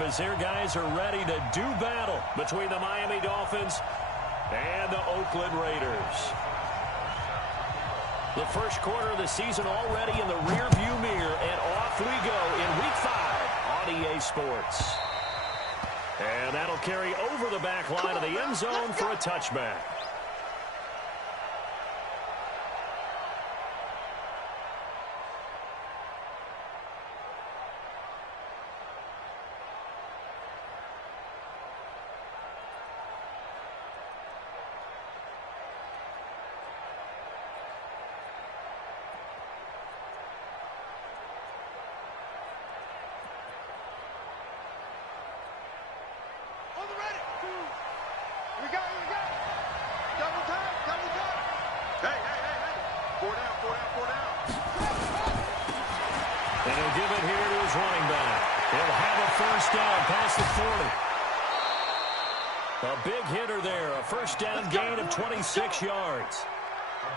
up as their guys are ready to do battle between the Miami Dolphins and the Oakland Raiders. The first quarter of the season already in the rearview mirror, and off we go in Week 5 on EA Sports. And that'll carry over the back line of the end zone for a touchback. And he'll give it here to his running back. He'll have a first down past the 40. A big hitter there. A first down gain of 26 yards.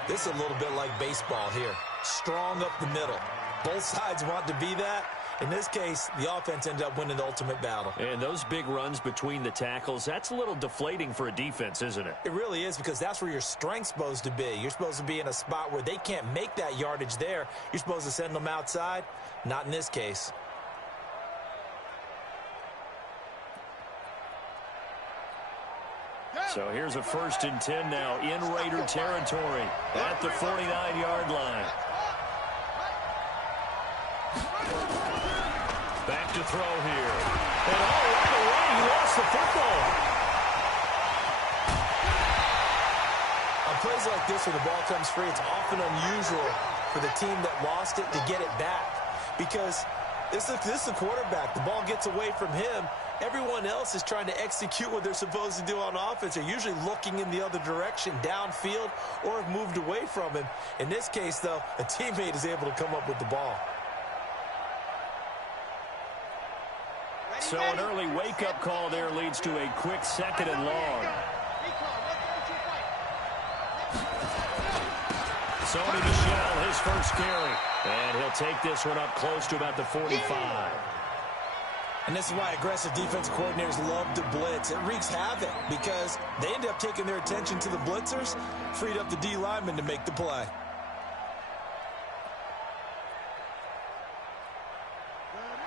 This is a little bit like baseball here. Strong up the middle. Both sides want to be that. In this case, the offense ended up winning the ultimate battle. And those big runs between the tackles, that's a little deflating for a defense, isn't it? It really is, because that's where your strength's supposed to be. You're supposed to be in a spot where they can't make that yardage there. You're supposed to send them outside. Not in this case. So here's a 1st and 10 now in Raider territory at the 49-yard line. Back to throw here. And all right away, he lost the football. On plays like this where the ball comes free, it's often unusual for the team that lost it to get it back. Because this is the quarterback. The ball gets away from him. Everyone else is trying to execute what they're supposed to do on offense. They're usually looking in the other direction, downfield, or have moved away from him. In this case, though, a teammate is able to come up with the ball. So an early wake-up call there leads to a quick 2nd and long. Sony Michel, his first carry. And he'll take this one up close to about the 45. And this is why aggressive defense coordinators love to blitz. It wreaks havoc because they end up taking their attention to the blitzers, freed up the D lineman to make the play.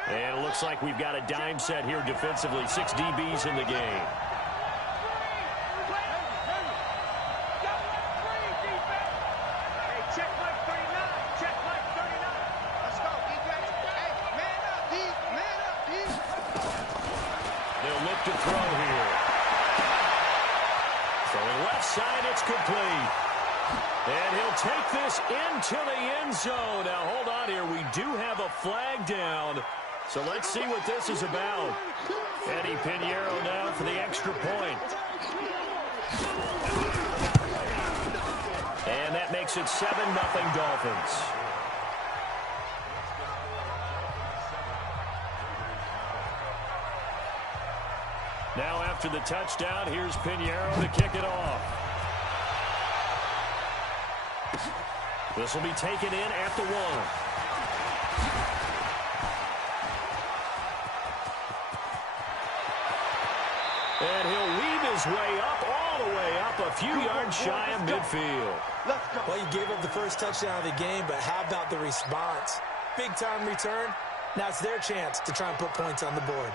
And it looks like we've got a dime set here defensively. 6 DBs in the game. They'll look to throw here. Throwing left side, it's complete. And he'll take this into the end zone. Now, hold on here. We do have a flag down. So let's see what this is about. Eddie Pinheiro now for the extra point. And that makes it 7-0 Dolphins. Now after the touchdown, here's Pinheiro to kick it off. This will be taken in at the 1. And he'll weave his way up, all the way up, a few yards shy of midfield. Well, you gave up the first touchdown of the game, but how about the response? Big-time return. Now it's their chance to try and put points on the board.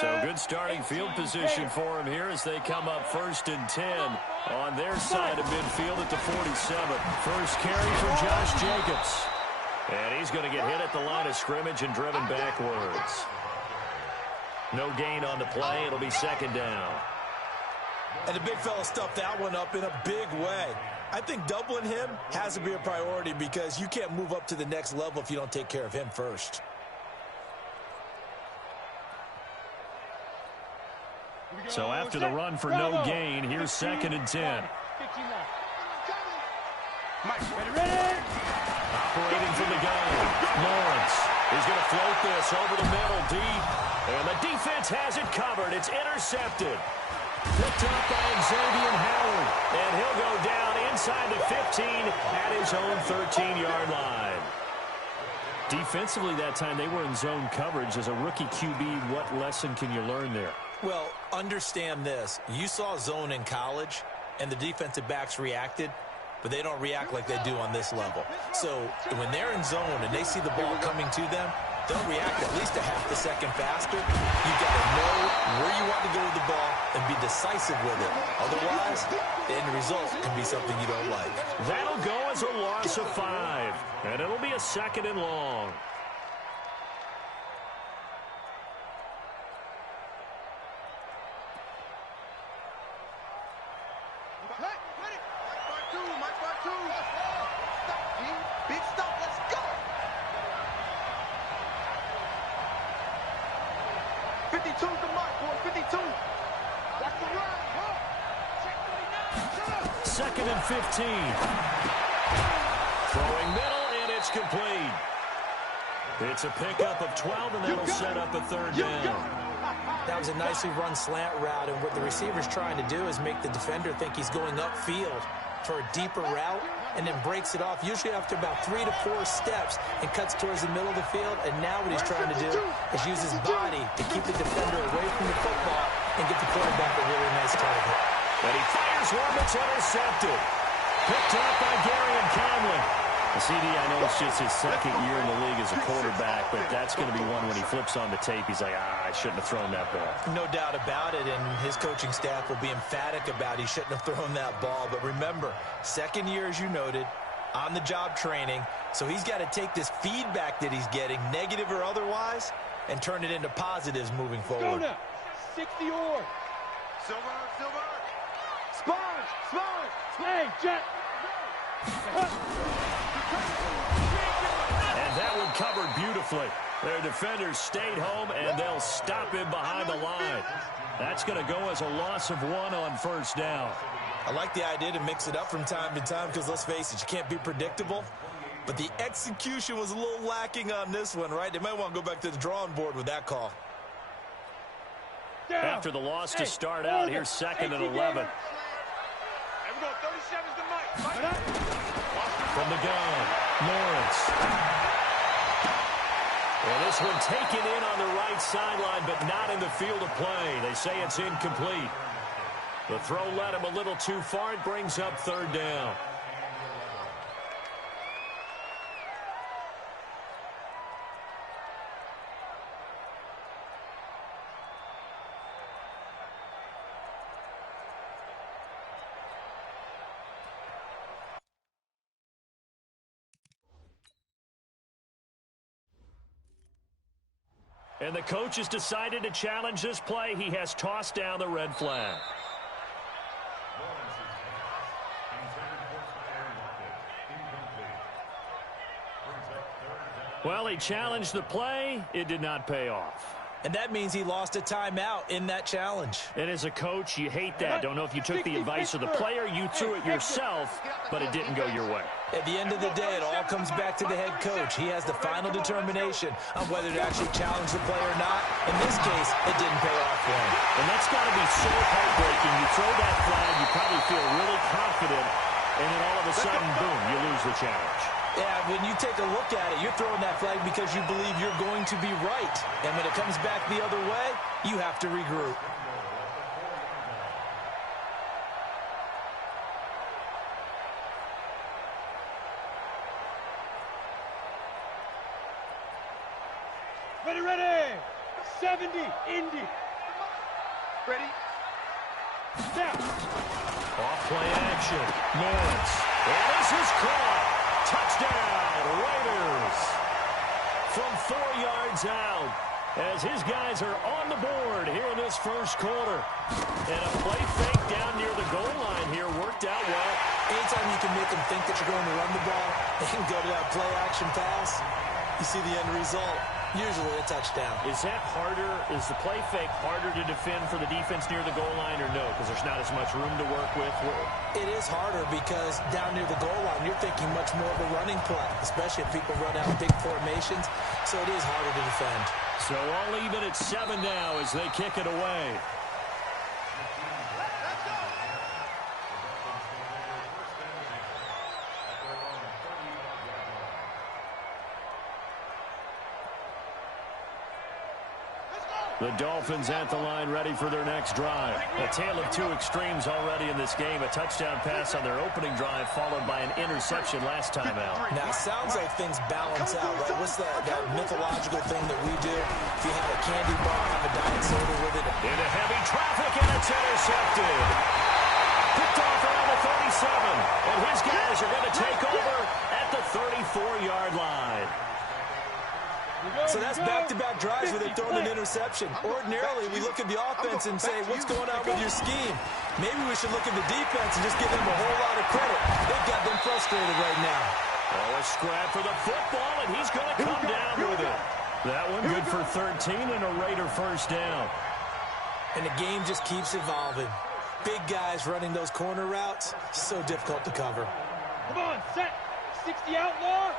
So good starting field position for him here as they come up 1st and 10 on their side of midfield at the 47. First carry for Josh Jacobs. And he's going to get hit at the line of scrimmage and driven backwards. No gain on the play. It'll be 2nd down. And the big fella stuffed that one up in a big way. I think doubling him has to be a priority because you can't move up to the next level if you don't take care of him first. So after the run for no gain, here's 2nd and 10. Operating from the gun, Lawrence is going to float this over the middle deep. And the defense has it covered. It's intercepted. Picked up by Xavier Howard. And he'll go down inside the 15 at his own 13-yard line. Defensively that time, they were in zone coverage. As a rookie QB, what lesson can you learn there? Well, understand this. You saw zone in college, and the defensive backs reacted, but they don't react like they do on this level. So when they're in zone and they see the ball coming to them, they'll react at least a half a second faster. You've got to know where you want to go with the ball and be decisive with it. Otherwise, the end result can be something you don't like. That'll go as a loss of 5, and it'll be a 2nd and long. Big stop, let's go! 52's the mark, boy, 52. That's the run, huh? 2nd and 15. Throwing middle, and it's complete. It's a pickup of 12, and that'll set up a 3rd down. That was a nicely run slant route, and what the receiver's trying to do is make the defender think he's going upfield for a deeper route, and then breaks it off, usually after about 3 to 4 steps, and cuts towards the middle of the field. And now what he's trying to do is use his body to keep the defender away from the football and get the quarterback a really nice target. And he fires one that's intercepted. Picked up by Gary and Conley. CD, I know it's just his 2nd year in the league as a quarterback, but that's going to be one when he flips on the tape, he's like, I shouldn't have thrown that ball. No doubt about it, and his coaching staff will be emphatic about he shouldn't have thrown that ball. But remember, 2nd year, as you noted, on-the-job training, so he's got to take this feedback that he's getting, negative or otherwise, and turn it into positives moving forward. Go now, 60 or. Silver, silver. Sponge, sponge. Hey, Jet. And that one covered beautifully. Their defenders stayed home, and they'll stop him behind the line. That's going to go as a loss of 1 on 1st down. I like the idea to mix it up from time to time because, let's face it, you can't be predictable. But the execution was a little lacking on this one, right? They might want to go back to the drawing board with that call. After the loss to start out, here's 2nd and 11. From the gun, Lawrence. Well, this one taken in on the right sideline, but not in the field of play. They say it's incomplete. The throw led him a little too far. It brings up 3rd down. And the coach has decided to challenge this play. He has tossed down the red flag. Well, he challenged the play. It did not pay off. And that means he lost a timeout in that challenge. And as a coach, you hate that. Don't know if you took the advice of the player, you threw it yourself, but it didn't go your way. At the end of the day, it all comes back to the head coach. He has the final determination on whether to actually challenge the play or not. In this case, it didn't pay off for him. And that's got to be so heartbreaking. You throw that flag, you probably feel really confident, and then all of a sudden, boom, you lose the challenge. Yeah, when you take a look at it, you're throwing that flag because you believe you're going to be right. And when it comes back the other way, you have to regroup. Ready, ready. 70, Indy. Ready. Down. Off play action. Lawrence. And this is caught. Touchdown, Raiders. From 4 yards out, as his guys are on the board here in this first quarter. And a play fake down near the goal line here worked out well. Anytime you can make them think that you're going to run the ball and go to that play action pass, you see the end result. Usually a touchdown. Is that harder? Is the play fake harder to defend for the defense near the goal line or no? Because there's not as much room to work with? It is harder because down near the goal line, you're thinking much more of a running play, especially if people run out big formations. So it is harder to defend. So all even at 7 now as they kick it away. The Dolphins at the line, ready for their next drive. A tale of two extremes already in this game. A touchdown pass on their opening drive, followed by an interception last time out. Now, it sounds like things balance out, right? What's that mythological thing that we do? If you have a candy bar, have a diet soda with it. Into heavy traffic, and it's intercepted. Picked off around the 37. And his guys are going to take over at the 34-yard line. So that's back-to-back drives where they've thrown an interception. Ordinarily, we look at the offense and say, what's going on with your scheme? Maybe we should look at the defense and just give them a whole lot of credit. They've got them frustrated right now. Oh, a scrap for the football, and he's going to come down with it. That one good for 13 and a Raider first down. And the game just keeps evolving. Big guys running those corner routes, so difficult to cover. Come on, set. 60 outlaw.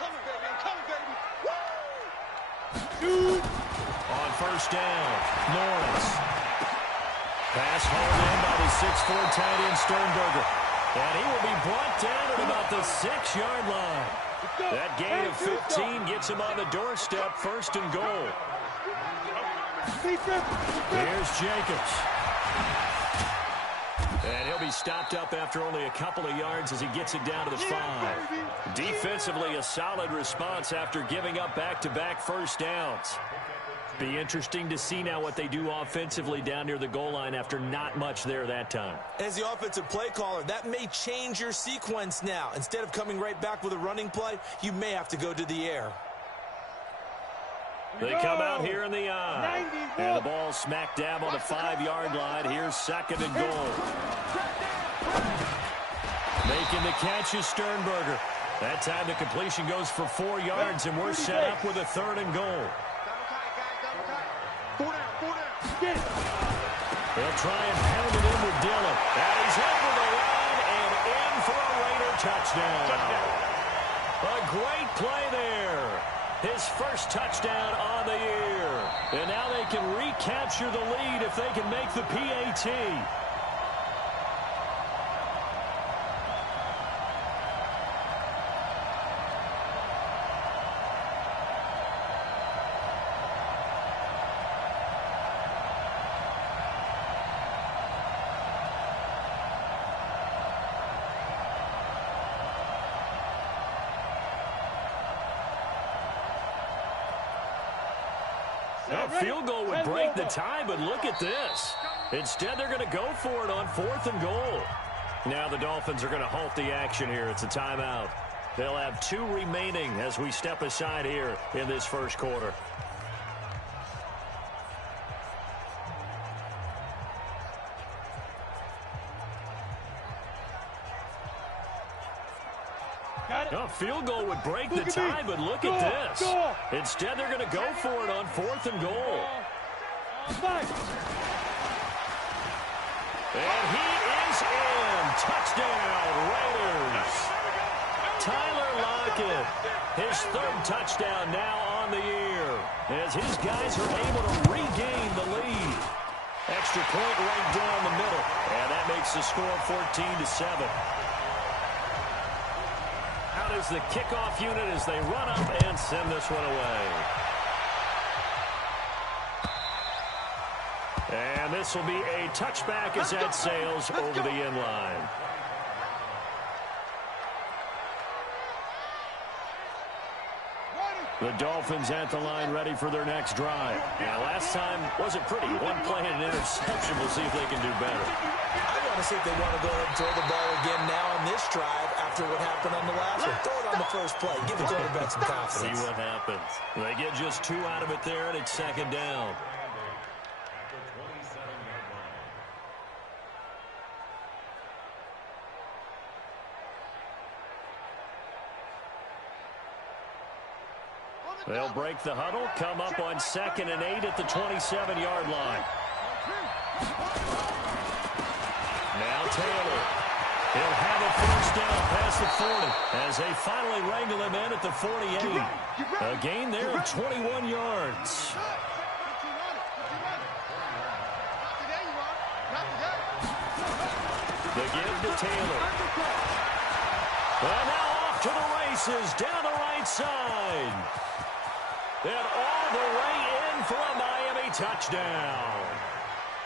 Coming, baby. I'm coming, baby. Dude. On first down, Lawrence. Pass hauled in by the 6'4" tight end Sternberger. And he will be brought down at about the 6-yard line. That gain of 15 gets him on the doorstep, first and goal. Here's Jacobs. And he'll be stopped up after only a couple of yards as he gets it down to the 5. Defensively, a solid response after giving up back-to-back first downs. Be interesting to see now what they do offensively down near the goal line after not much there that time. As the offensive play caller, that may change your sequence now. Instead of coming right back with a running play, you may have to go to the air. They come out here in the eye. And the ball smack dab on the 5-yard line. Here's second and goal. Making the catch is Sternberger. That time the completion goes for 4 yards, and we're set up with a third and goal. They'll try and pound it in with Dillon. And he's over the line and in for a Raider touchdown. A great play there. His first touchdown on the year. And now they can recapture the lead if they can make the PAT. A field goal would break the tie, but look at this. Instead, they're going to go for it on 4th and goal. Now the Dolphins are going to halt the action here. It's a timeout. They'll have 2 remaining as we step aside here in this first quarter. A field goal would break the tie, but look at this. Instead, they're going to go for it on 4th and goal. And he is in. Touchdown, Raiders. Tyler Lockett, his 3rd touchdown now on the year, as his guys are able to regain the lead. Extra point right down the middle, and that makes the score 14-7. Out is the kickoff unit as they run up and send this one away. And this will be a touchback as that sails over the end line. The Dolphins at the line ready for their next drive. Now, last time wasn't pretty. One play and an interception. We'll see if they can do better. I want to see if they want to go ahead and throw the ball again now on this drive after what happened on the last one. Throw it on the first play. Give the quarterback some confidence. See what happens. They get just 2 out of it there, and it's second down. They'll break the huddle, come up on 2nd and 8 at the 27-yard line. Now Taylor. He'll have a first down past the 40 as they finally wrangle him in at the 48. A gain there of 21 yards. The give to Taylor. And now off to the races down the right side. And all the way in for a Miami touchdown.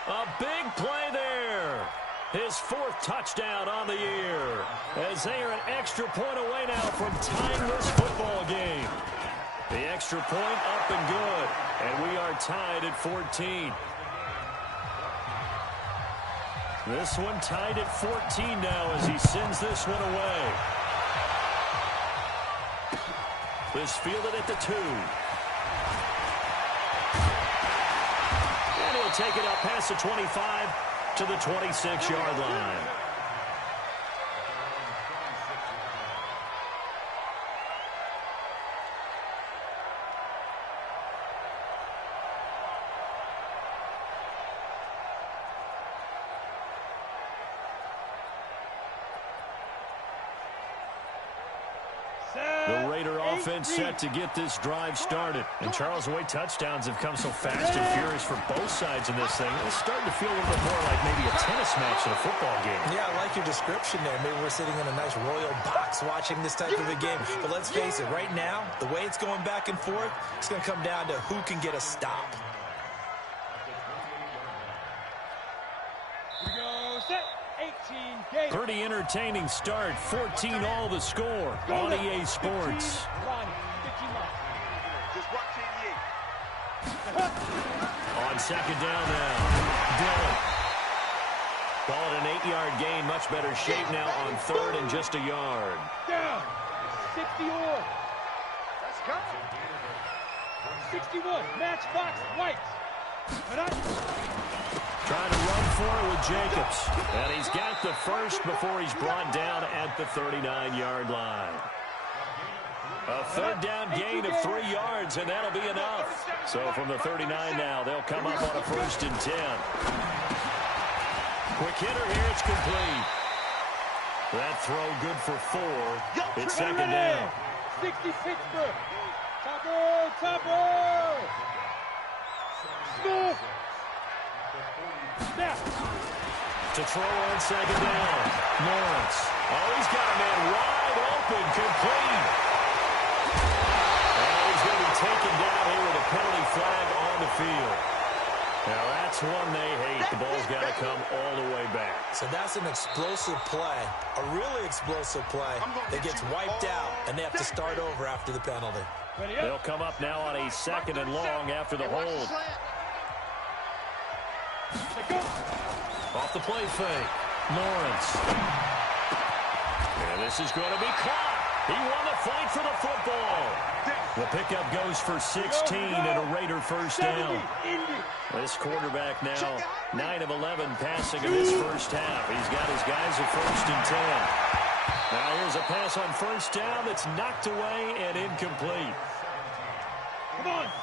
A big play there. His 4th touchdown on the year, as they are an extra point away now from tying this football game. The extra point up and good, and we are tied at 14. This one tied at 14 now as he sends this one away. This fielded at the 2. And he'll take it up past the 25 to the 26-yard line. The Raider offense set to get this drive started. And Charles, the way touchdowns have come so fast and furious for both sides in this thing, it's starting to feel a little bit more like maybe a tennis match in a football game. Yeah, I like your description there. Maybe we're sitting in a nice royal box watching this type of a game. But let's face it, right now, the way it's going back and forth, it's going to come down to who can get a stop. We go set. 18 Pretty entertaining start. 14 all the score on EA Sports. On second down now, Dillon. Call it an 8-yard gain. Much better shape now on 3rd and just a yard. Down. 60-yard. Let's go. 61. Match box. White. Trying to run for it with Jacobs. And he's got the first before he's brought down at the 39-yard line. A 3rd down gain of 3 yards, and that'll be enough. So from the 39 now, they'll come up on a 1st and 10. Quick hitter here, it's complete. That throw good for 4. It's 2nd down. 60 Pittsburgh. Topper. Smith. Snap. To throw on 2nd down. Lawrence. Oh, he's got a man wide open, complete. And he's going to be taken down here with a penalty flag on the field. Now that's one they hate. The ball's got to come all the way back. So that's an explosive play, a really explosive play that gets wiped out, and they have to start over after the penalty. They'll come up now on a 2nd and long after the hold. Off the play fake. Lawrence. And this is going to be caught. He won the fight for the football. The pickup goes for 16 and a Raider 1st down. This quarterback now 9 of 11 passing in this first half. He's got his guys at 1st and 10. Now here's a pass on 1st down that's knocked away and incomplete.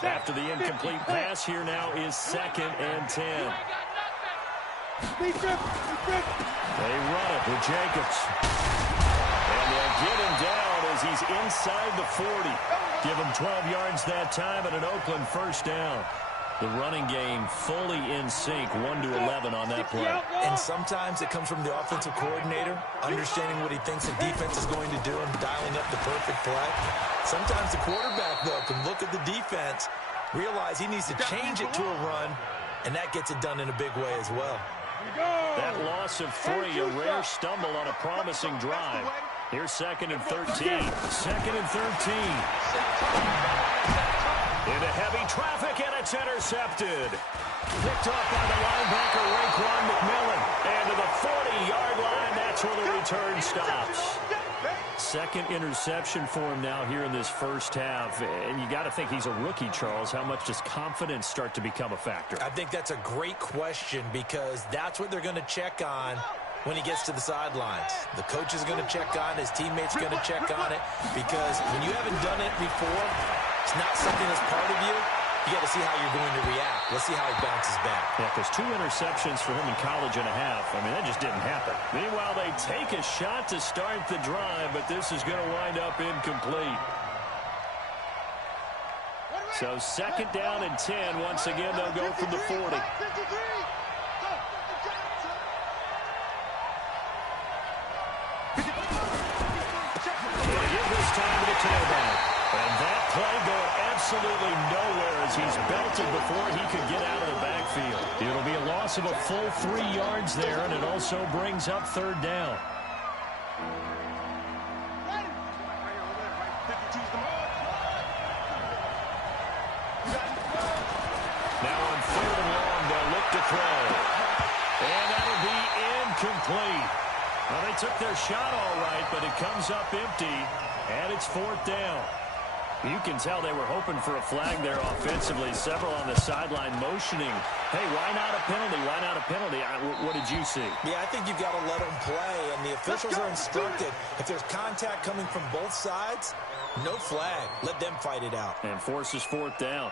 After the incomplete pass, here now is 2nd and 10. They run it with Jacobs. And they'll get him down as he's inside the 40. Give him 12 yards that time and an Oakland 1st down. The running game fully in sync, 1-11 on that play. And sometimes it comes from the offensive coordinator, understanding what he thinks the defense is going to do and dialing up the perfect play. Sometimes the quarterback, though, can look at the defense, realize he needs to change it to a run, and that gets it done in a big way as well. That loss of 3, a rare stumble on a promising drive. Here's 2nd and 13. 2nd and 13. Into heavy traffic, and it's intercepted. Picked off by the linebacker, Raekwon McMillan. And to the 40-yard line, that's where the return stops. 2nd interception for him now here in this first half. And you got to think he's a rookie, Charles. How much does confidence start to become a factor? I think that's a great question because that's what they're going to check on when he gets to the sidelines. The coach is going to check on it. His teammates are going to check on it because when you haven't done it before, it's not something that's part of you. You got to see how you're going to react. Let's see how he bounces back. Yeah, because 2 interceptions for him in college and a half. I mean, that just didn't happen. Meanwhile, they take a shot to start the drive, but this is going to wind up incomplete. So 2nd down and 10. Once again, they'll go from the 40. They'll give this time to the tailback. And that play going absolutely nowhere as he's belted before he could get out of the backfield. It'll be a loss of a full 3 yards there, and it also brings up third down. Now on 3rd and long, they'll look to throw. And that'll be incomplete. Well, they took their shot all right, but it comes up empty, and it's 4th down. You can tell they were hoping for a flag there offensively. Several on the sideline motioning, hey, why not a penalty? Why not a penalty? What did you see? Yeah, I think you've got to let them play, and the officials are instructed. If there's contact coming from both sides, no flag. Let them fight it out. And forces 4th down.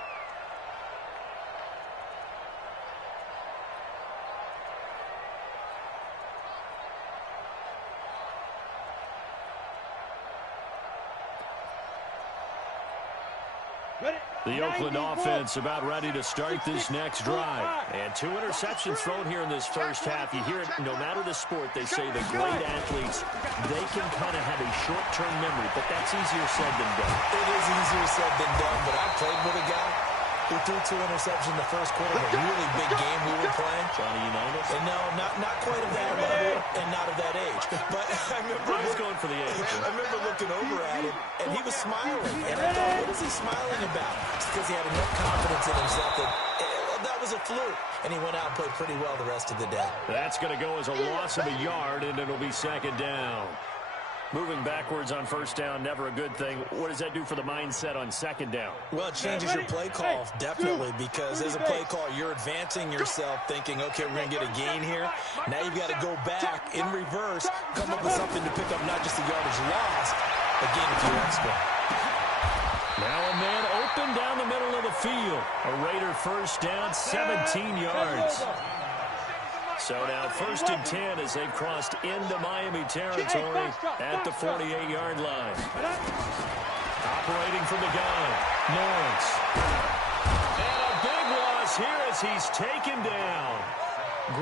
The Oakland offense about ready to start this next drive. And 2 interceptions thrown here in this first half. You hear it, no matter the sport, they say the great athletes, they can kind of have a short-term memory, but that's easier said than done. It is easier said than done, but I played with a guy who threw 2 interceptions in the first quarter of a really big game we were playing. Johnny Unitas? And no, not quite of that level and not of that age. But I remember going for the age. I remember looking over at him, and he was smiling. And I thought, what is he smiling about? It's because he had enough confidence in himself that that was a fluke. And he went out and played pretty well the rest of the day. That's going to go as a loss of a yard, and it'll be 2nd down. Moving backwards on 1st down, never a good thing. What does that do for the mindset on 2nd down? Well, it changes your play call, definitely, because as a play call, you're advancing yourself thinking, okay, we're going to get a gain here. Now you've got to go back in reverse, come up with something to pick up not just the yardage lost, but gain a few extra. Now a man open down the middle of the field. A Raider 1st down, 17 yards. So now 1st and 10 as they've crossed into Miami territory at the 48-yard line. Operating from the gun, Lawrence. And a big loss here as he's taken down.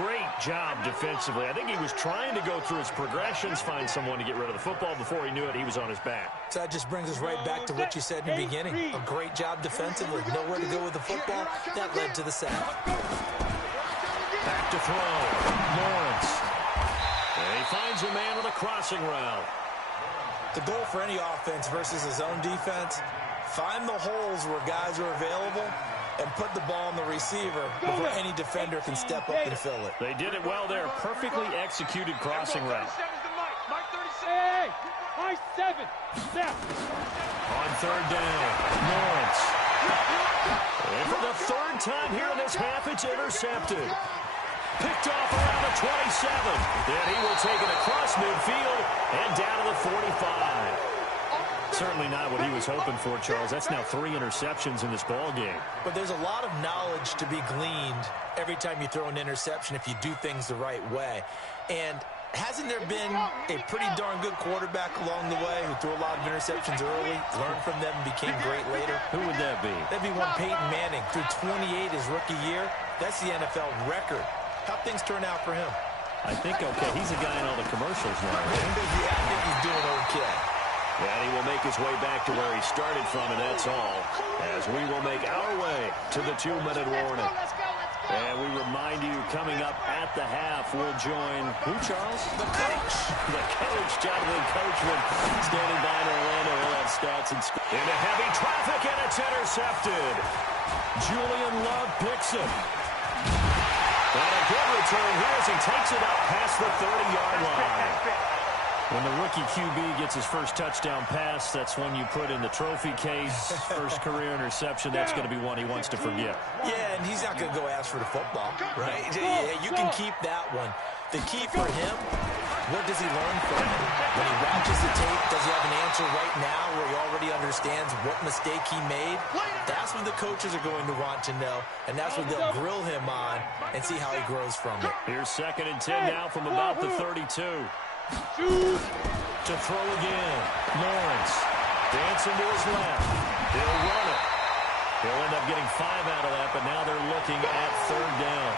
Great job defensively. I think he was trying to go through his progressions, find someone to get rid of the football. Before he knew it, he was on his back. So that just brings us right back to what you said in the beginning. A great job defensively. Nowhere to go with the football. That led to the sack. Back to throw. Lawrence. And he finds a man with a crossing route. The goal for any offense versus his own defense, find the holes where guys are available and put the ball on the receiver before any defender can step up and fill it. They did it well there. Perfectly executed crossing route. Hey, high 7. Step. On 3rd down, Lawrence. And for the 3rd time here in this half, it's intercepted. Picked off around the 27. Then he will take it across midfield and down to the 45. Certainly not what he was hoping for, Charles. That's now 3 interceptions in this ball game. But there's a lot of knowledge to be gleaned every time you throw an interception if you do things the right way. And hasn't there been a pretty darn good quarterback along the way who threw a lot of interceptions early, learned from them, and became great later? Who would that be? That'd be one Peyton Manning. Threw 28 his rookie year. That's the NFL record. How'd things turn out for him? I think okay. He's a guy in all the commercials now, right? Yeah, I think he's doing okay. And he will make his way back to where he started from, and that's all. As we will make our way to the 2-minute warning. And we remind you, coming up at the half, we'll join who, Charles? The coach. The coach, Jonathan Coachman, standing by in Orlando. He'll have stats and scores. Into heavy traffic, and it's intercepted. Julian Love picks it. And a good return here as he takes it up past the 30-yard line. When the rookie QB gets his first touchdown pass, that's one you put in the trophy case. First career interception, that's going to be one he wants to forget. Yeah, and he's not going to go ask for the football, right? Yeah, you can keep that one. The key for him, what does he learn from it? When he watches the tape, does he have an answer right now where he already understands what mistake he made? That's what the coaches are going to want to know, and that's what they'll grill him on and see how he grows from it. Here's 2nd and 10 now from about the 32. To throw again. Lawrence dancing to his left. He'll run it. He'll end up getting 5 out of that, but now they're looking at 3rd down.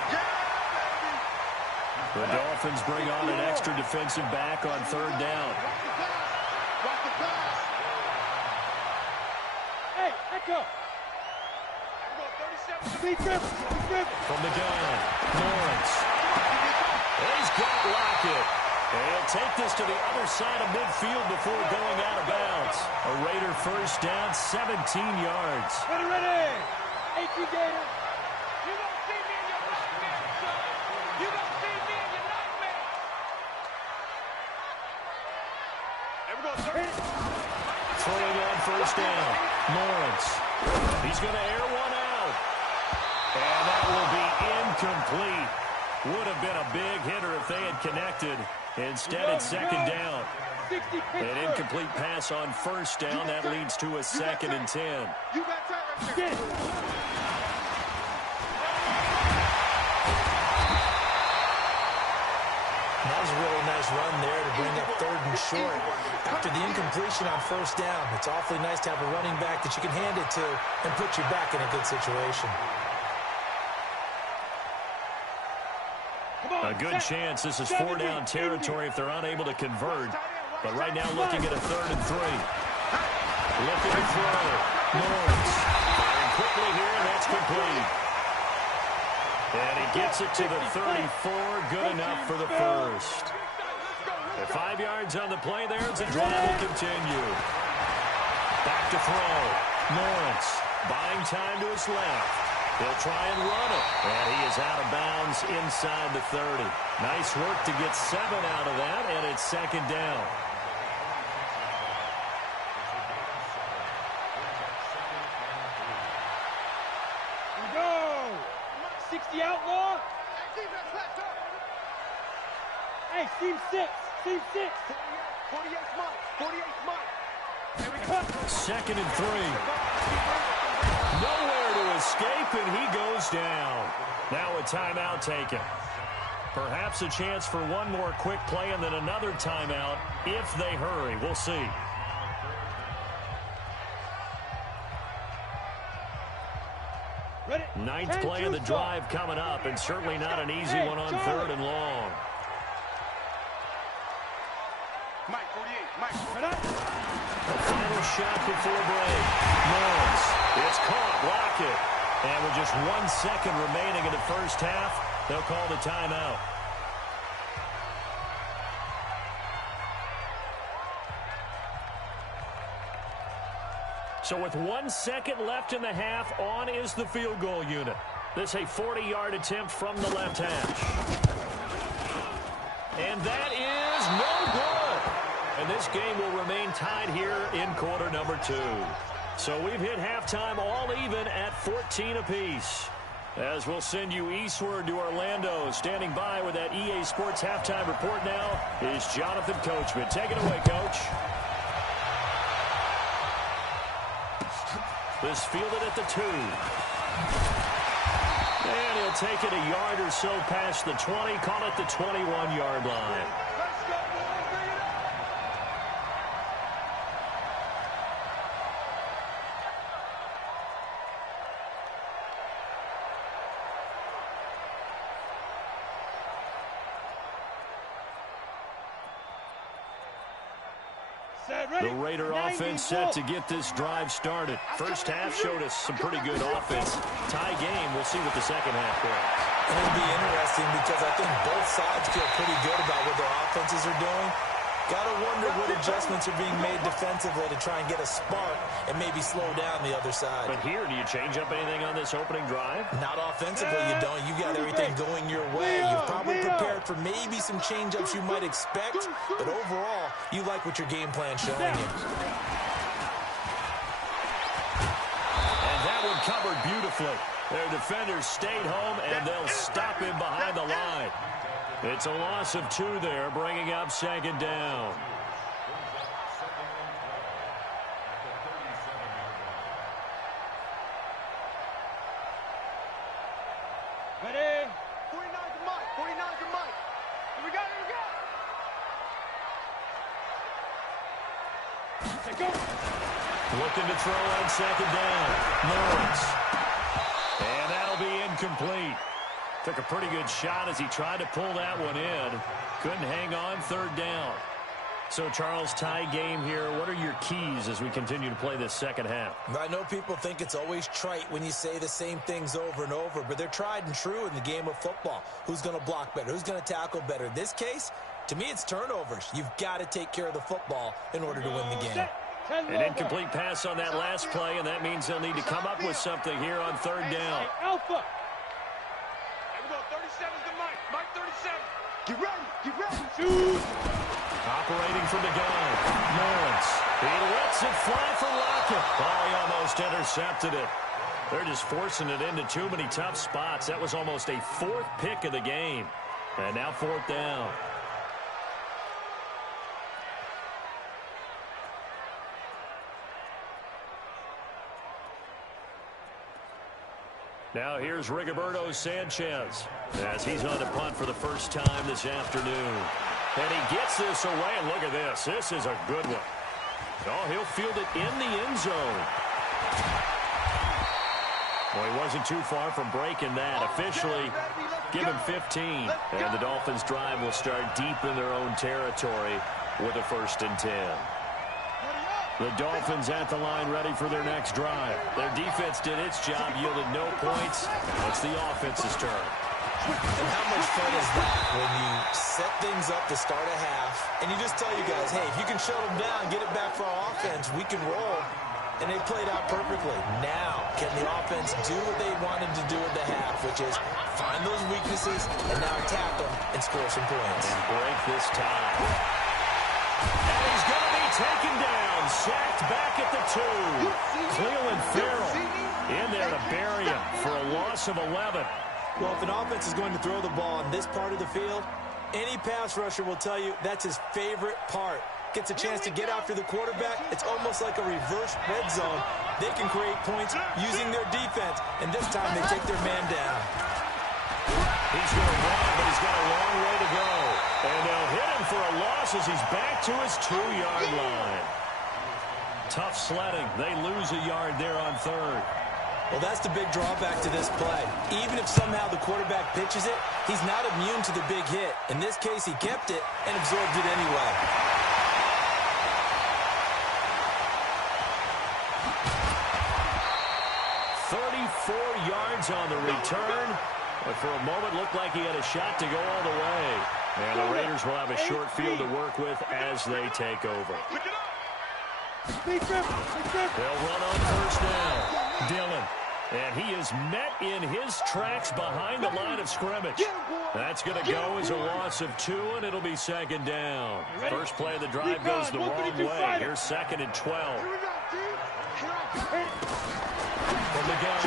The Dolphins bring on an extra defensive back on 3rd down. Hey, echo. From the gun, Lawrence. He's got Lockett. And he'll take this to the other side of midfield before going out of bounds. A Raider first down, 17 yards. Ready. 18 Gator. You don't see me in your nightmare, son. You don't see me in your nightmare. Throwing on first down, Lawrence. He's going to air one out. And that will be incomplete. Would have been a big hitter if they had connected. Instead, it's second down. An incomplete pass on first down. That leads to a 2nd and 10. You got time right there. That was a really nice run there to bring up 3rd and short. After the incompletion on first down, it's awfully nice to have a running back that you can hand it to and put you back in a good situation. A good chance this is 4-down territory if they're unable to convert. But right now looking at a 3rd and 3. Looking to throw. Lawrence firing quickly here, and that's complete. And he gets it to the 34. Good enough for the first. At 5 yards on the play there, the drive will continue. Back to throw. Lawrence buying time to his left. He'll try and run it. And he is out of bounds inside the 30. Nice work to get 7 out of that, and it's second down. Go! 60 outlaw. Hey, seam 6. Seam 6. 48 Mike. 48 Mike. Here we go. 2nd and 3. Nowhere to escape, and he goes down. Now a timeout taken. Perhaps a chance for one more quick play and then another timeout if they hurry. We'll see. Ready. 9th play of the drive coming up, and certainly not an easy one on 3rd and long. Mike, 48. Mike, The final shot before break. Lawrence. It's caught. Lockett. And with just 1 second remaining in the first half, they'll call the timeout. So with 1 second left in the half, on is the field goal unit. This a 40-yard attempt from the left hash. And that is no good. And this game will remain tied here in quarter number 2. So we've hit halftime all even at 14 apiece. As we'll send you eastward to Orlando. Standing by with that EA Sports halftime report now is Jonathan Coachman. Take it away, Coach. This fielded at the 2. And he'll take it a yard or so past the 20. Call it the 21-yard line. The Raider offense set to get this drive started. First half showed us some pretty good offense. Tie game. We'll see what the second half brings. It'll be interesting because I think both sides feel pretty good about what their offenses are doing. Gotta wonder what adjustments are being made defensively to try and get a spark and maybe slow down the other side. But here, do you change up anything on this opening drive? Not offensively, you don't. You got everything going your way. You've probably prepared for maybe some change-ups you might expect, but overall, you like what your game plan's showing you. And that one covered beautifully. Their defenders stayed home, and they'll stop him behind the line. It's a loss of 2 there, bringing up second down. Ready? 49 to Mike. 49 to Mike. Here we go. Here we go. Go. Looking to throw on second down. Lawrence. And that'll be incomplete. Took a pretty good shot as he tried to pull that one in. Couldn't hang on third down. So, Charles, tie game here. What are your keys as we continue to play this second half? I know people think it's always trite when you say the same things over and over, but they're tried and true in the game of football. Who's going to block better? Who's going to tackle better? In this case, to me, it's turnovers. You've got to take care of the football in order to win the game. An incomplete pass on that last play, and that means they'll need to come up with something here on third down. Alpha. Here we go. 37's the Mike. Mike 37. Get ready. Get ready. Shoot. Operating from the gun, Lawrence. He lets it fly for Lockett. Oh, he almost intercepted it. They're just forcing it into too many tough spots. That was almost a fourth pick of the game. And now fourth down. Now here's Rigoberto Sanchez as he's on the punt for the first time this afternoon. And he gets this away, and look at this. This is a good one. Oh, he'll field it in the end zone. Well, he wasn't too far from breaking that. Officially, give him 15. And the Dolphins' drive will start deep in their own territory with a 1st and 10. The Dolphins at the line ready for their next drive. Their defense did its job, yielded no points. It's the offense's turn. And how much fun is that when you set things up to start a half and you just tell you guys, hey, if you can shut them down, get it back for our offense, we can roll. And they played out perfectly. Now, can the offense do what they wanted to do at the half, which is find those weaknesses and now attack them and score some points. And break this tie. And he's going to be taken down, sacked back at the 2. Cleveland Farrell in there to bury him for a loss of 11. Well, if an offense is going to throw the ball in this part of the field, any pass rusher will tell you that's his favorite part. Gets a chance to get after the quarterback. It's almost like a reverse red zone. They can create points using their defense, and this time they take their man down. He's going to run, but he's got a long way to go. And they'll hit him for a loss as he's back to his 2-yard line. Tough sledding. They lose a yard there on third. Well, that's the big drawback to this play. Even if somehow the quarterback pitches it, he's not immune to the big hit. In this case, he kept it and absorbed it anyway. Yards on the return, but for a moment looked like he had a shot to go all the way. And the Raiders will have a short field to work with as they take over. They'll run on first down. Dillon. And he is met in his tracks behind the line of scrimmage. That's going to go as a loss of 2, and it'll be 2nd down. First play of the drive goes the wrong way. Here's 2nd and 12. From the gun,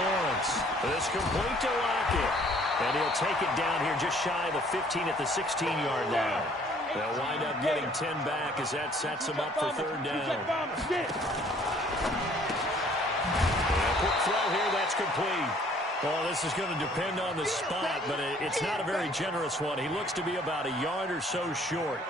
Lawrence. This complete to Lockett. And he'll take it down here just shy of the 15 at the 16-yard line. They'll wind up getting 10 back as that sets them up for 3rd down. Quick throw here, that's complete. Well, this is going to depend on the spot, but it's not a very generous one. He looks to be about a yard or so short.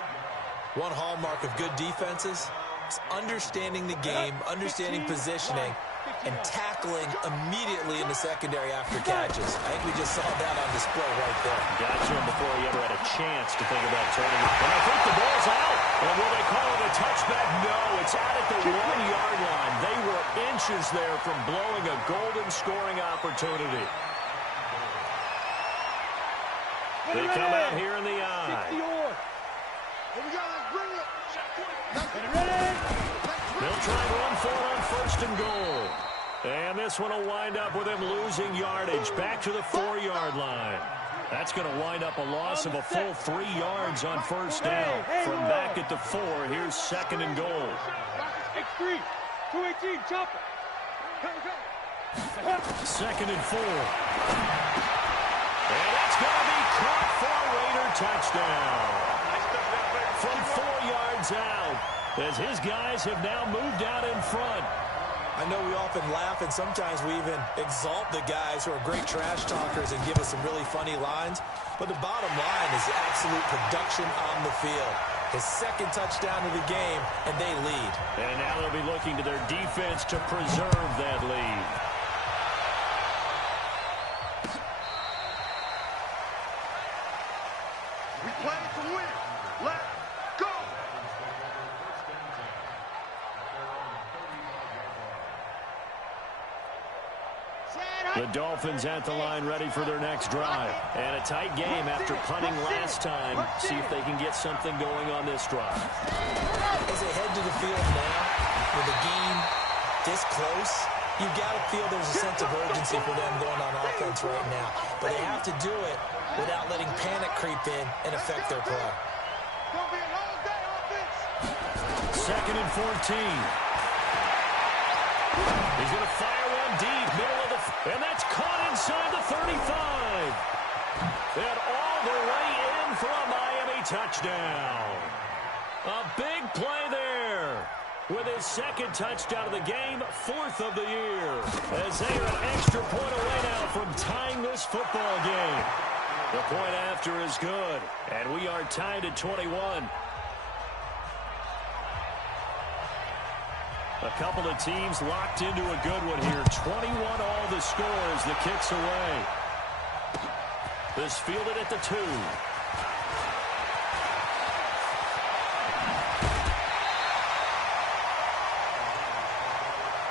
One hallmark of good defenses is understanding the game, understanding positioning, and tackling immediately in the secondary after catches. I think we just saw that on display right there. Got to him before he ever had a chance to think about turning it. And I think the ball's out. And will they call it a touchback? No, it's out at the 1-yard line. They were inches there from blowing a golden scoring opportunity. They come out here in the eye. Here we go, let's bring it. They'll try and run for it on 1st and goal. And this one will wind up with him losing yardage back to the 4-yard line. That's going to wind up a loss of a full 3 yards on 1st down. From back at the 4, here's 2nd and goal. X3, 218, chopper. 2nd and 4. And that's going to be caught for a Raider touchdown. From 4 yards out, as his guys have now moved out in front. I know we often laugh, and sometimes we even exalt the guys who are great trash talkers and give us some really funny lines. But the bottom line is absolute production on the field. His 2nd touchdown of the game, and they lead. And now they'll be looking to their defense to preserve that lead. We play to win. Let's go. The Dolphins at the line ready for their next drive. And a tight game after punting last time. See if they can get something going on this drive. As they head to the field now, with the game this close, you've got to feel there's a sense of urgency for them going on offense right now. But they have to do it without letting panic creep in and affect their play. Second and 14. He's going to fire one deep, middle of the... And that's caught inside the 35. And all the way in for a Miami touchdown. A big play there. With his second touchdown of the game, fourth of the year. As they are an extra point away now from tying this football game. The point after is good. And we are tied at 21. A couple of teams locked into a good one here. 21 all the score as the kick's away. This fielded at the 2.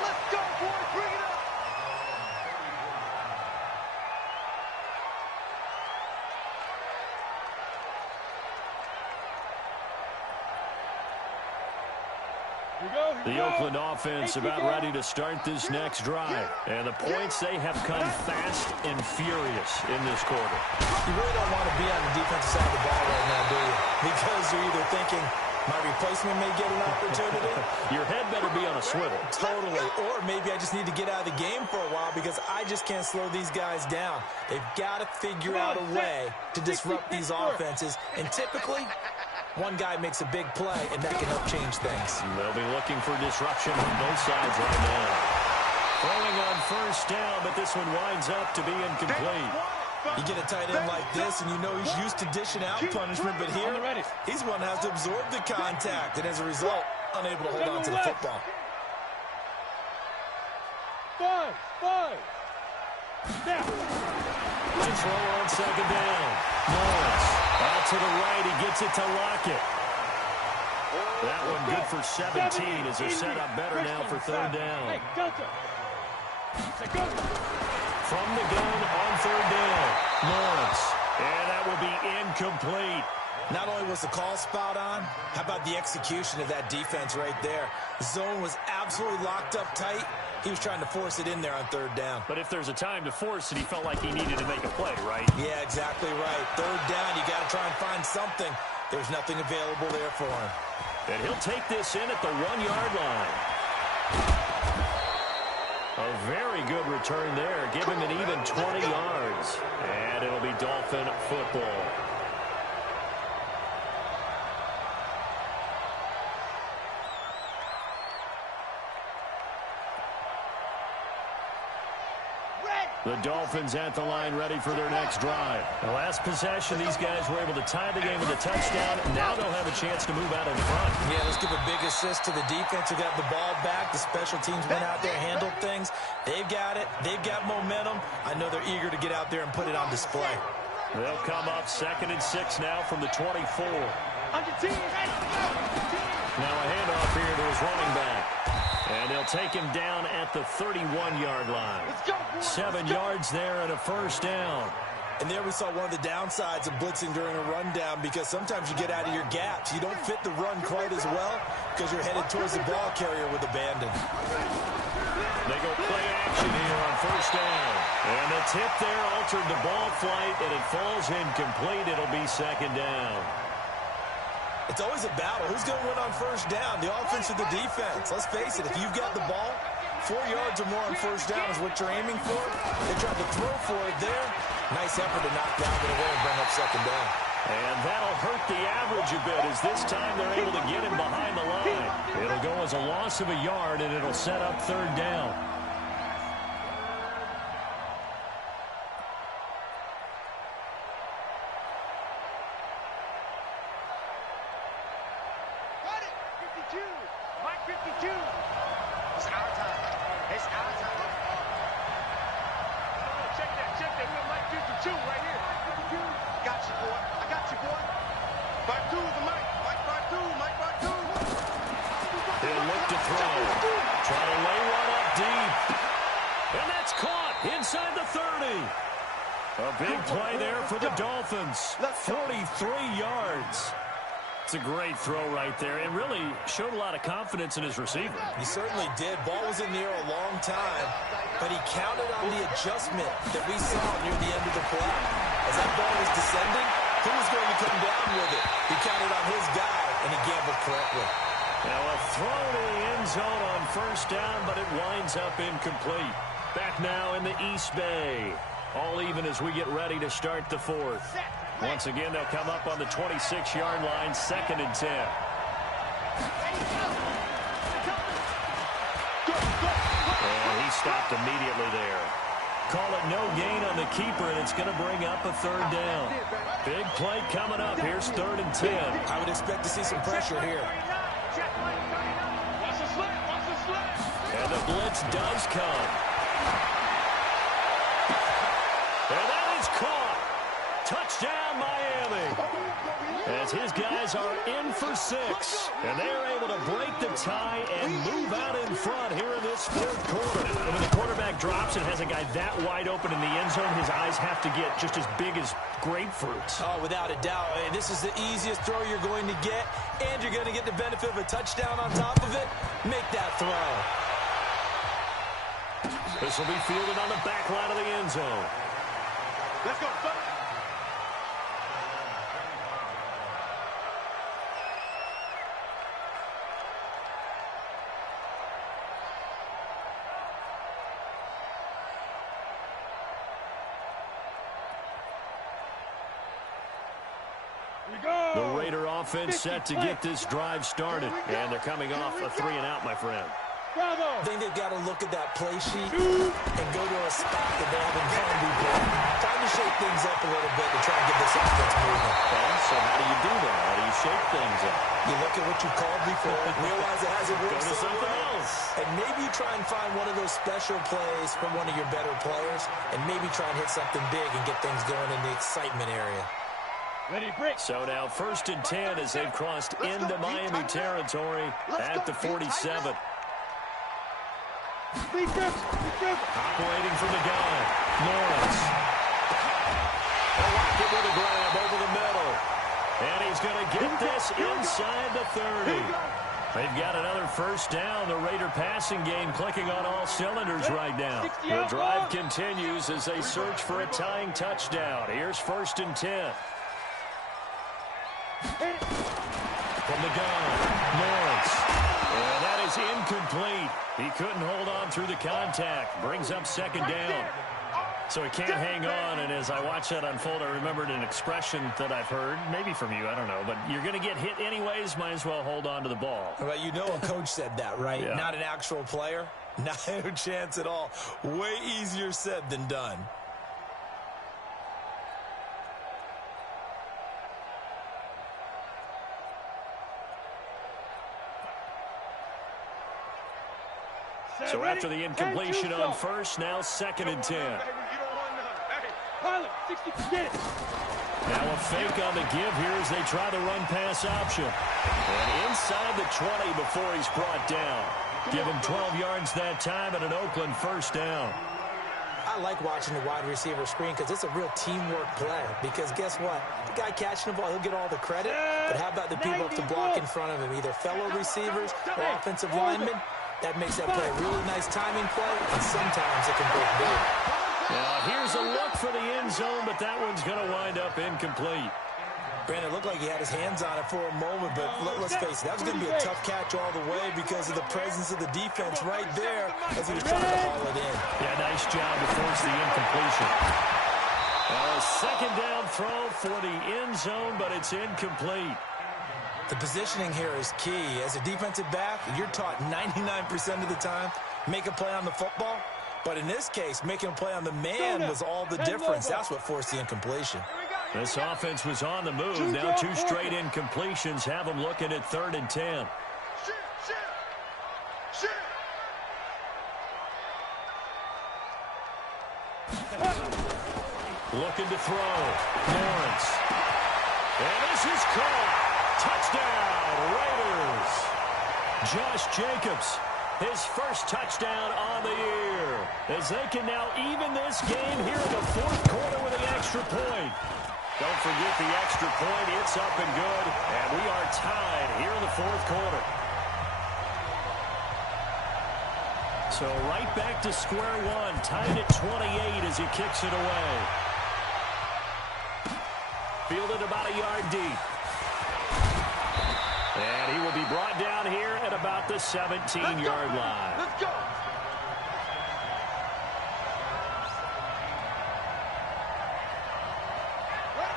Let's go, boys. Bring it up. The Oakland offense about ready to start this next drive. And the points, they have come fast and furious in this quarter. You really don't want to be on the defensive side of the ball right now, do you? Because you're either thinking, my replacement may get an opportunity. Your head better be on a swivel. Totally. Or maybe I just need to get out of the game for a while because I just can't slow these guys down. They've got to figure out a way to disrupt these offenses. And typically, one guy makes a big play, and that can help change things. They'll be looking for disruption on both sides right now. Throwing on first down, but this one winds up to be incomplete. You get a tight end like this, and you know he's used to dishing out punishment, but here, he's one that has to absorb the contact, and as a result, unable to hold on to the football. 5. Snap. To throw on second down. Morris out to the right. He gets it to Lockett. That one good for 17 as they're set up better now for third down. From the gun on third down. Morris. And that will be incomplete. Not only was the call spot on, how about the execution of that defense right there? The zone was absolutely locked up tight. He was trying to force it in there on third down. But if there's a time to force it, he felt like he needed to make a play, right? Yeah, exactly right. Third down, you got to try and find something. There's nothing available there for him. And he'll take this in at the 1-yard line. A very good return there. Give him an even 20 yards. And it'll be Dolphin football. The Dolphins at the line ready for their next drive. The last possession, these guys were able to tie the game with a touchdown. Now they'll have a chance to move out in front. Yeah, let's give a big assist to the defense who got the ball back. The special teams went out there, handled things. They've got it. They've got momentum. I know they're eager to get out there and put it on display. They'll come up 2nd and 6 now from the 24. On your team. Now a handoff here to his running back. And they'll take him down at the 31-yard line. 7 yards there and a first down. And there we saw one of the downsides of blitzing during a rundown because sometimes you get out of your gaps. You don't fit the run quite as well because you're headed towards the ball carrier with abandon. They go play action here on first down. And the tip there altered the ball flight, and it falls incomplete. It'll be second down. It's always a battle. Who's going to win on first down, the offense or the defense? Let's face it, if you've got the ball, 4 yards or more on first down is what you're aiming for. They tried to throw for it there. Nice effort to knock down the away and bring up second down. And that'll hurt the average a bit as this time they're able to get him behind the line. It'll go as a loss of a yard, and it'll set up third down. Mike 52. It's our time. It's our time. Check that. We got Mike 52 right here. Got you, boy. I got you, boy. Mike 2 is the Mike. Mike 2. He'll look to throw. Try to lay one up deep. And that's caught. inside the 30. A big play there for the Dolphins. 43 yards. It's a great throw right there, and really showed a lot of confidence in his receiver. He certainly did. Ball was in the air a long time, but he counted on the adjustment that we saw near the end of the play. As that ball was descending, who was going to come down with it? He counted on his guy, and he gambled correctly. Now a throw to the end zone on first down, but it winds up incomplete. Back now in the East Bay. All even as we get ready to start the fourth. Once again, they'll come up on the 26-yard line, 2nd and 10. And he stopped immediately there. Call it no gain on the keeper, and it's going to bring up a 3rd down. Big play coming up. Here's 3rd and 10. I would expect to see some pressure here. And the blitz does come. And that is caught. Touchdown, Miami. As his guys are in for 6. And they are able to break the tie and move out in front here in this 4th quarter. And when the quarterback drops and has a guy that wide open in the end zone, his eyes have to get just as big as grapefruits. Oh, without a doubt. This is the easiest throw you're going to get, and you're going to get the benefit of a touchdown on top of it. Make that throw. This will be fielded on the back line of the end zone. Let's go, son. The Raider offense set to get this drive started. And they're coming off a 3-and-out, my friend. I think they've got to look at that play sheet and go to a spot that they haven't gone before. Time to shake things up a little bit to try and get this offense moving. Okay, so how do you do that? How do you shake things up? You look at what you called before, realize it hasn't worked Go to something else. and maybe you try and find one of those special plays from one of your better players, and maybe try and hit something big and get things going in the excitement area. Ready, break. So now 1st and 10 as they've crossed into Miami territory at the 47. Operating from the gun, Lawrence. Lockett with a grab over the middle. And he's going to get this inside the 30. They've got another 1st down. The Raider passing game clicking on all cylinders right now. The drive continues as they search for a tying touchdown. Here's 1st and 10. From the gun, Lawrence. And that is incomplete. He couldn't hold on through the contact. Brings up 2nd down. So he can't hang on, and as I watch that unfold, I remembered an expression that I've heard, maybe from you, I don't know, but you're going to get hit anyways, might as well hold on to the ball. Well, you know a coach said that, right? Yeah. Not an actual player. Not a chance at all. Way easier said than done. So after the incompletion on 1st, now 2nd and 10. Now a fake on the give here as they try the run-pass option. And inside the 20 before he's brought down. Give him 12 yards that time and an Oakland 1st down. I like watching the wide receiver screen because it's a real teamwork play. Because guess what? The guy catching the ball, he'll get all the credit. But how about the people up to block in front of him? Either fellow receivers or offensive linemen. That makes that play a really nice timing play, and sometimes it can break big. Now here's a look for the end zone, but that one's going to wind up incomplete. Brandon, it looked like he had his hands on it for a moment, but let's face it, that was going to be a tough catch all the way because of the presence of the defense right there as he was trying to haul it in. Yeah, nice job to force the incompletion. A 2nd down throw for the end zone, but it's incomplete. The positioning here is key. As a defensive back, you're taught 99% of the time, make a play on the football. But in this case, making a play on the man was all the difference. That's what forced the incompletion. This offense was on the move. Now 2 straight incompletions have them looking at 3rd and 10. Looking to throw. Lawrence. And this is caught. Touchdown, Raiders. Josh Jacobs his first touchdown on the year, as they can now even this game here in the fourth quarter with an extra point. Don't forget the extra point. It's up and good, and we are tied here in the fourth quarter. So right back to square one, tied at 28 as he kicks it away. Fielded about a yard deep. And he will be brought down here at about the 17-yard line. Let's go.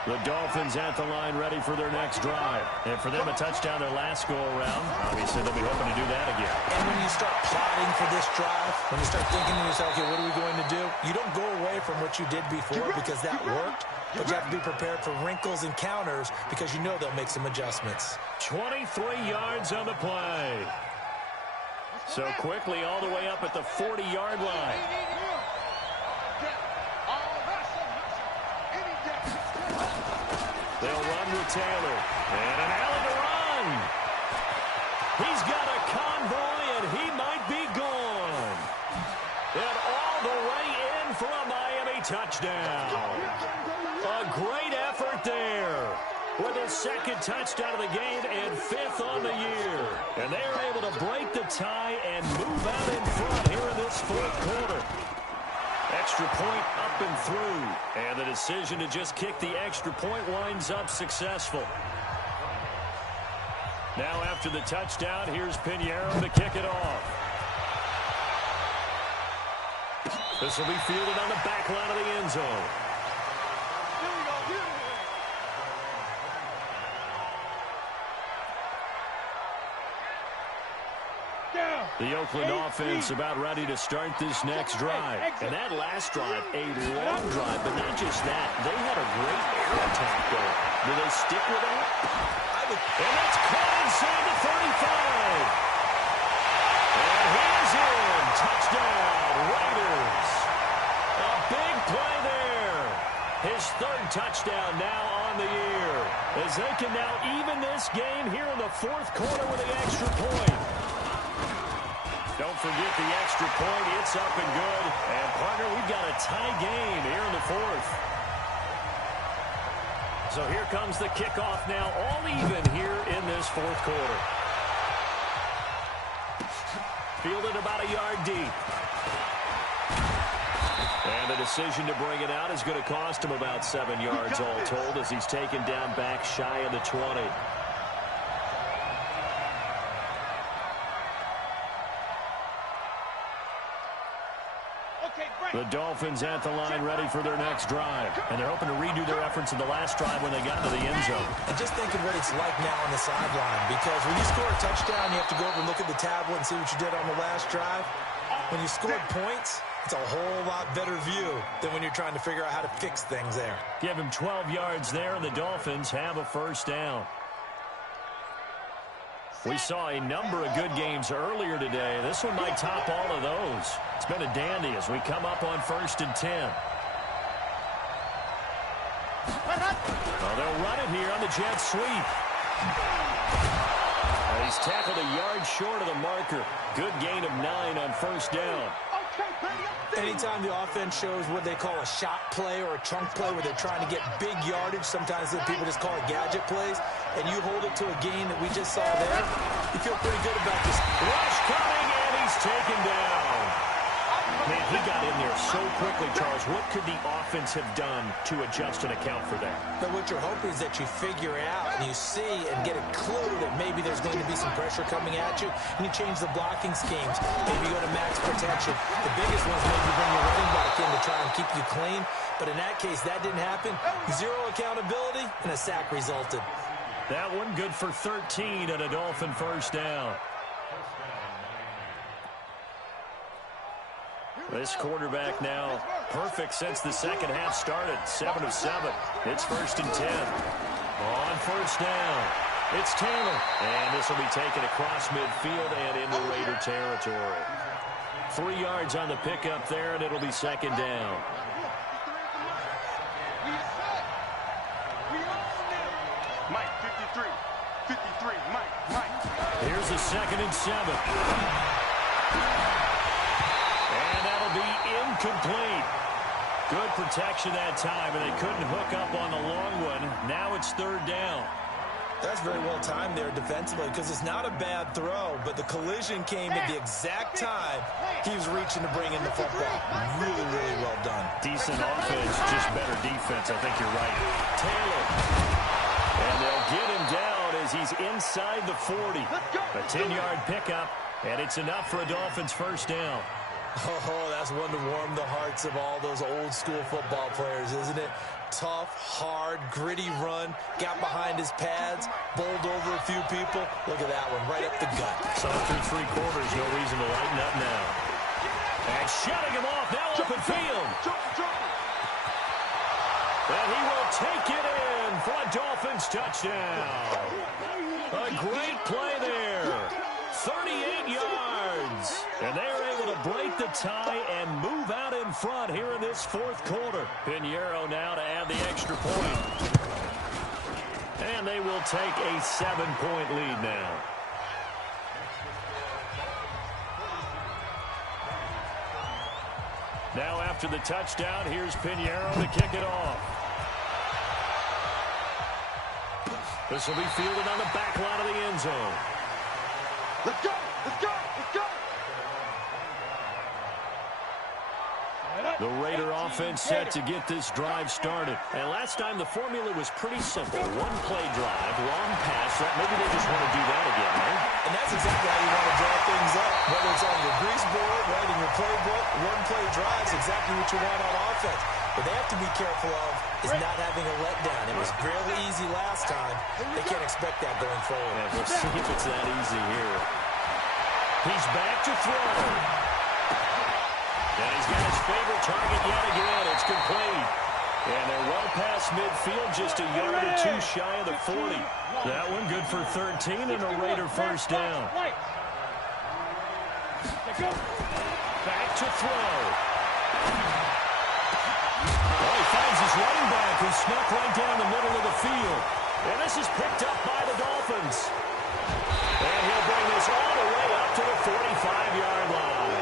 The Dolphins at the line ready for their next drive. And for them, a touchdown their last go-around. Obviously, they'll be hoping to do that again. And when you start plotting for this drive, when you start thinking to yourself, okay, what are we going to do? You don't go away from what you did before because that worked. But you have to be prepared for wrinkles and counters because you know they'll make some adjustments. 23 yards on the play. So quickly all the way up at the 40-yard line. They'll run with Taylor. And an alley to run. He's got a convoy, and he might be gone. And all the way in for a Miami touchdown. A great effort there. With his second touchdown of the game and fifth on the year. And they are able to break the tie and move out in front here in this fourth quarter. Extra point up and through. And the decision to just kick the extra point winds up successful. Now after the touchdown, here's Pinheiro to kick it off. This will be fielded on the back line of the end zone. The Oakland offense about ready to start this next drive. And that last drive, a long drive, but not just that. They had a great air attack going. Do they stick with that? And that's caught inside the 35. And he's in. Touchdown, Raiders. A big play there. His third touchdown now on the year. As they can now even this game here in the fourth quarter with the extra point. Don't forget the extra point. It's up and good. And, partner, we've got a tie game here in the fourth. So here comes the kickoff now, all even here in this fourth quarter. Fielded about a yard deep. And the decision to bring it out is going to cost him about 7 yards all told as he's taken down back shy of the 20. The Dolphins at the line ready for their next drive. And they're hoping to redo their efforts in the last drive when they got to the end zone. And just think of what it's like now on the sideline. Because when you score a touchdown, you have to go over and look at the tablet and see what you did on the last drive. When you scored points, it's a whole lot better view than when you're trying to figure out how to fix things there. Give him 12 yards there, and the Dolphins have a first down. We saw a number of good games earlier today. This one might top all of those. It's been a dandy as we come up on 1st and 10. Well, they'll run it here on the jet sweep. And he's tackled a yard short of the marker. Good gain of 9 on first down. Anytime the offense shows what they call a shot play or a chunk play where they're trying to get big yardage, sometimes people just call it gadget plays, and you hold it to a gain that we just saw there, you feel pretty good about this. Rush coming, and he's taken down. Man, he got in there so quickly, Charles. What could the offense have done to adjust and account for that? But what you're hoping is that you figure out and you see and get a clue that maybe there's going to be some pressure coming at you, and you change the blocking schemes. Maybe you go to max protection. The biggest one is maybe bring your running back in to try and keep you clean. But in that case, that didn't happen. Zero accountability, and a sack resulted. That one good for 13 and a Dolphin first down. This quarterback now perfect since the second half started. 7 of 7. It's 1st and 10. On first down, it's Taylor. And this will be taken across midfield and into Raider territory. 3 yards on the pickup there, and it'll be 2nd down. Mike, 53, Mike. Here's a 2nd and 7. And that'll be incomplete. Good protection that time, and they couldn't hook up on the long one. Now it's third down. That's very well timed there defensively because it's not a bad throw, but the collision came at the exact time he was reaching to bring in the football. Really, really well done. Decent offense, just better defense. I think you're right. Taylor. And they'll get him down as he's inside the 40. A 10-yard pickup, and it's enough for a Dolphins first down. Oh, that's one to warm the hearts of all those old-school football players, isn't it? Tough, hard, gritty run, got behind his pads, bowled over a few people. Look at that one, right up the gut. So through three quarters, no reason to lighten up now. And shutting him off, now open field. And he will take it in for a Dolphins touchdown. A great play there. 38 yards. And they're able to break the tie and move out in front here in this fourth quarter. Pinheiro now to add the extra point. And they will take a 7-point lead now. Now after the touchdown, here's Pinheiro to kick it off. This will be fielded on the back line of the end zone. Let's go! Let's go! Let's go! The Raider offense set to get this drive started. And last time the formula was pretty simple. One play drive, long pass. Maybe they just want to do that again, right? And that's exactly how you want to draw things up. Whether it's on your grease board, writing your playbook, one play drive is exactly what you want on offense. What they have to be careful of is not having a letdown. It was really easy last time. They can't expect that going forward. Yeah, we'll see if it's that easy here. He's back to throw. And he's got his favorite target yet again. It's complete. And they're well past midfield, just a yard or two shy of the 40. That one good for 13 and a Raider first down. Back to throw. Well, he finds his running back who snuck right down the middle of the field. And this is picked up by the Dolphins. And he'll bring this all the way up to the 45-yard line.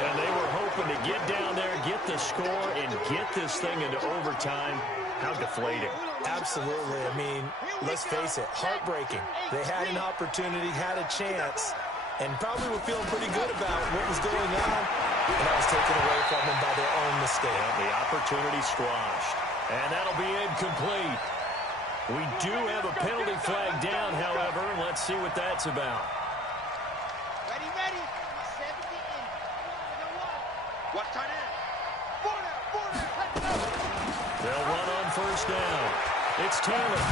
And they were hoping to get down there, get the score, and get this thing into overtime. How deflating. Absolutely. I mean, let's face it, heartbreaking. They had an opportunity, had a chance, and probably were feeling pretty good about what was going on, and that was taken away from them by their own mistake. Yeah, the opportunity squashed. And that'll be incomplete. We do have a penalty flag down, however. Let's see what that's about. Ready, ready. 70 in. What's tight end? Border. They'll run on first down. It's Taylor.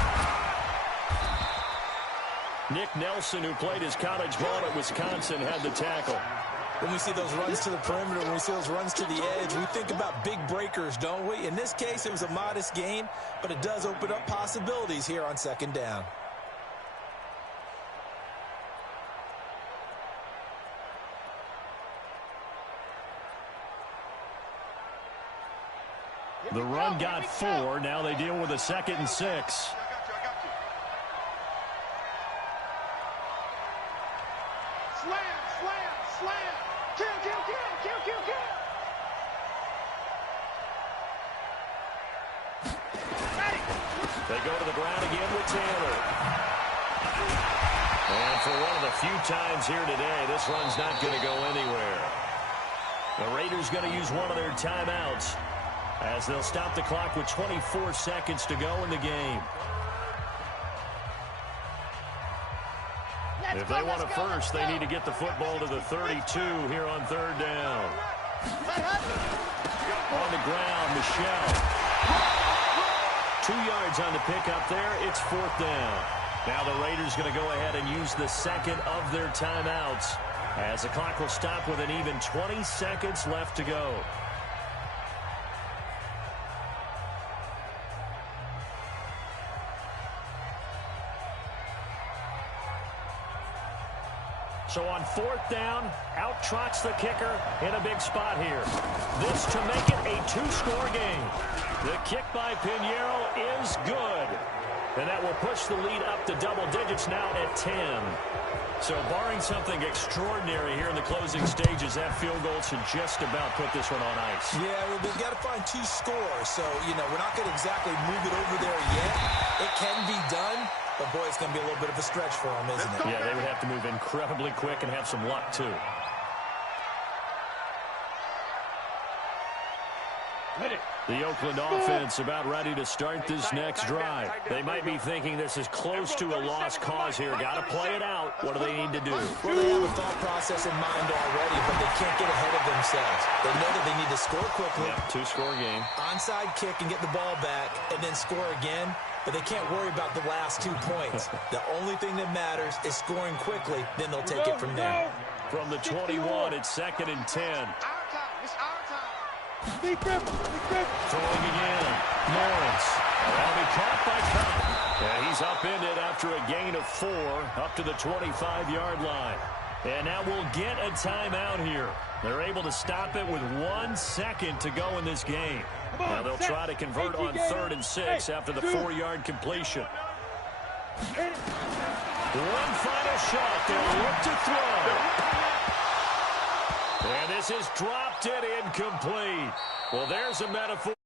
Nick Nelson, who played his college ball at Wisconsin, had the tackle. When we see those runs to the perimeter, when we see those runs to the edge, we think about big breakers, don't we? In this case, it was a modest gain, but it does open up possibilities here on second down. The run got 4. Now they deal with a 2nd and 6. I got you. Slam. Kill. They go to the ground again with Taylor. And for one of the few times here today, this run's not going to go anywhere. The Raiders going to use one of their timeouts as they'll stop the clock with 24 seconds to go in the game. If they want a first, they need to get the football to the 32 here on third down. On the ground, Michelle. 2 yards on the pickup there. It's fourth down. Now the Raiders going to go ahead and use the second of their timeouts as the clock will stop with an even 20 seconds left to go. So on fourth down, out trots the kicker in a big spot here. This to make it a 2-score game. The kick by Pinheiro is good. And that will push the lead up to double digits now at 10. So barring something extraordinary here in the closing stages, that field goal should just about put this one on ice. Yeah, well, we've got to find 2 scores. So, we're not going to exactly move it over there yet. It can be done, but, boy, it's going to be a little bit of a stretch for them, isn't it? Yeah, they would have to move incredibly quick and have some luck, too. The Oakland offense about ready to start this next drive. They might be thinking this is close to a lost cause here. Got to play it out. What do they need to do? Well, they have a thought process in mind already, but they can't get ahead of themselves. They know that they need to score quickly. Yeah, 2-score game. Onside kick and get the ball back and then score again. But they can't worry about the last 2 points. The only thing that matters is scoring quickly. Then they'll take it from there. From the 21, it's 2nd and 10. Throwing again. Lawrence. That'll be caught by Cup. And he's upended after a gain of 4 up to the 25-yard line. And now we'll get a timeout here. They're able to stop it with 1 second to go in this game. Now they'll try to convert on 3rd and 6 after the 4-yard completion. One final shot. They'll look to throw. And this is dropped it incomplete. Well, there's a metaphor.